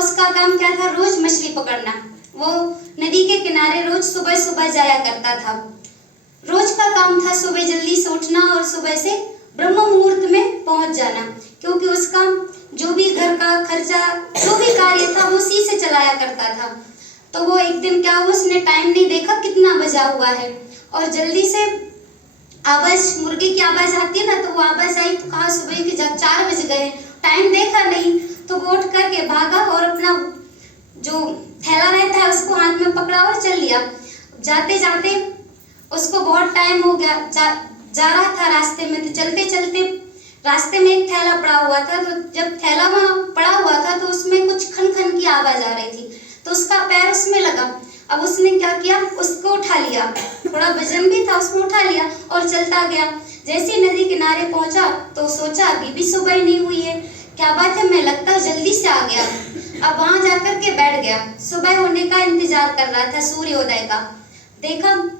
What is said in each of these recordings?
उसका काम क्या था, रोज मछली पकड़ना। वो नदी के किनारे रोज सुबह सुबह जाया करता था। रोज का काम था सुबह जल्दी से उठना और सुबह से ब्रह्म मुहूर्त में पहुंच जाना, क्योंकि उसका जो भी घर का खर्चा, जो भी कार्य था वो उसी से चलाया करता था। तो वो एक दिन क्या हुआ, उसने टाइम नहीं देखा कितना बजा हुआ है, और जल्दी से आवाज, मुर्गी की आवाज आती है ना, तो वो आवाज आई तो कहा सुबह के 4 बज गए, टाइम देखा नहीं। तो वो उठ करके भागा और अपना जो थैला रहता है उसको हाथ में पकड़ा और चल लिया। जाते जाते उसको बहुत टाइम हो गया, जा रहा था रास्ते में, तो चलते चलते रास्ते में एक थैला पड़ा हुआ था। तो जब थैला वहां पड़ा हुआ था तो उसमें कुछ खन खन की आवाज आ रही थी, तो उसका पैर उसमें लगा। अब उसने क्या किया, उसको उठा लिया, थोड़ा वजन भी था, उसको उठा लिया और चलता गया। जैसे नदी किनारे पहुंचा तो सोचा अभी भी सुबह ही नहीं हुई है, क्या बात है, मैं लगता है जल्दी से आ गया। अब वहां जाकर के बैठ गया, सुबह होने का इंतजार कर रहा था, सूर्योदय का। देखता हूँ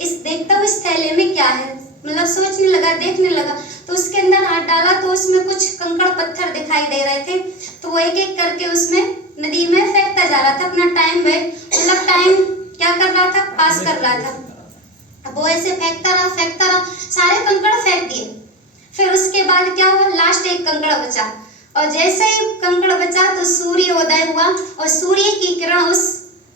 इस थैले में क्या है, मतलब सोचने लगा, देखने लगा, तो उसके अंदर हाथ डाला तो उसमें कुछ कंकड़ पत्थर दिखाई दे रहे थे। तो वो एक एक करके उसमें नदी में फेंकता जा रहा था, अपना टाइम मतलब टाइम क्या कर रहा था, पास कर रहा था। अब वो ऐसे फेंकता रहा, सारे कंकड़ फेंक दिए। फिर उसके बाद क्या हुआ, लास्ट एक कंकड़ बचा, और जैसे ही कंकड़ बचा तो सूर्योदय हुआ और सूर्य की किरण उस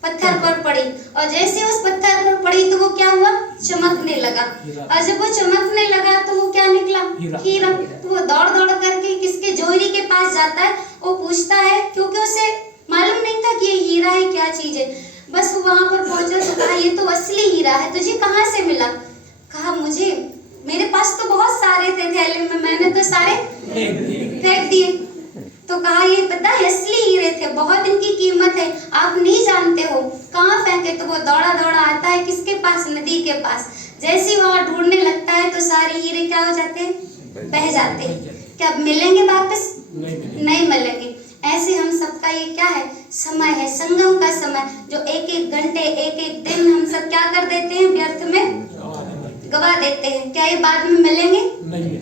पत्थर पर पड़ी, और जैसे उस पत्थर पर पड़ी तो वो क्या हुआ, चमकने लगा। और जब वो चमकने लगा तो वो क्या निकला, हीरा। तो वो दौड़ दौड़ करके किसके, जोहरी के पास जाता है, वो पूछता है, क्योंकि उसे मालूम नहीं था कि ये हीरा है, क्या चीज है। बस वो वहां पर पहुंचा तो कहा ये तो असली हीरा है, तुझे कहाँ से मिला। कहा मुझे, मेरे पास तो बहुत सारे थे थैले में, मैंने तो सारे फेंक दिए। तो कहा ये पता है असली हीरे थे, बहुत इनकी कीमत है, आप नहीं जानते हो। कहाँ फेंके, तो वो दौड़ा दौड़ा आता है किसके पास, नदी के पास। जैसे ही वहां ढूंढने लगता है तो सारे हीरे क्या हो जाते हैं, बह जाते हैं। क्या मिलेंगे वापस, नहीं मिलेंगे। ऐसे हम सबका ये क्या है, समय है, संगम का समय, जो एक एक घंटे, एक एक दिन हम सब क्या कर देते हैं, व्यर्थ में गवा देते हैं। क्या ये बाद में मिलेंगे,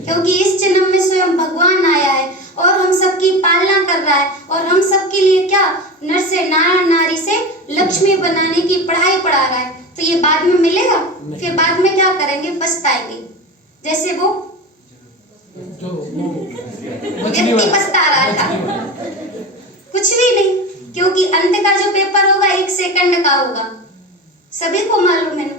क्योंकि इस जन्म में स्वयं भगवान आया है और हम सबकी पालना कर रहा है, और हम सबके लिए क्या, नर से नारायण, नारी से लक्ष्मी बनाने की पढ़ाई पढ़ा रहा है। तो ये बाद में मिलेगा, फिर बाद में क्या करेंगे, पछताएंगे। जैसे वो व्यक्ति पछता रहा था, कुछ भी नहीं, क्योंकि अंत का जो पेपर होगा 1 सेकंड का होगा, सभी को मालूम है ना।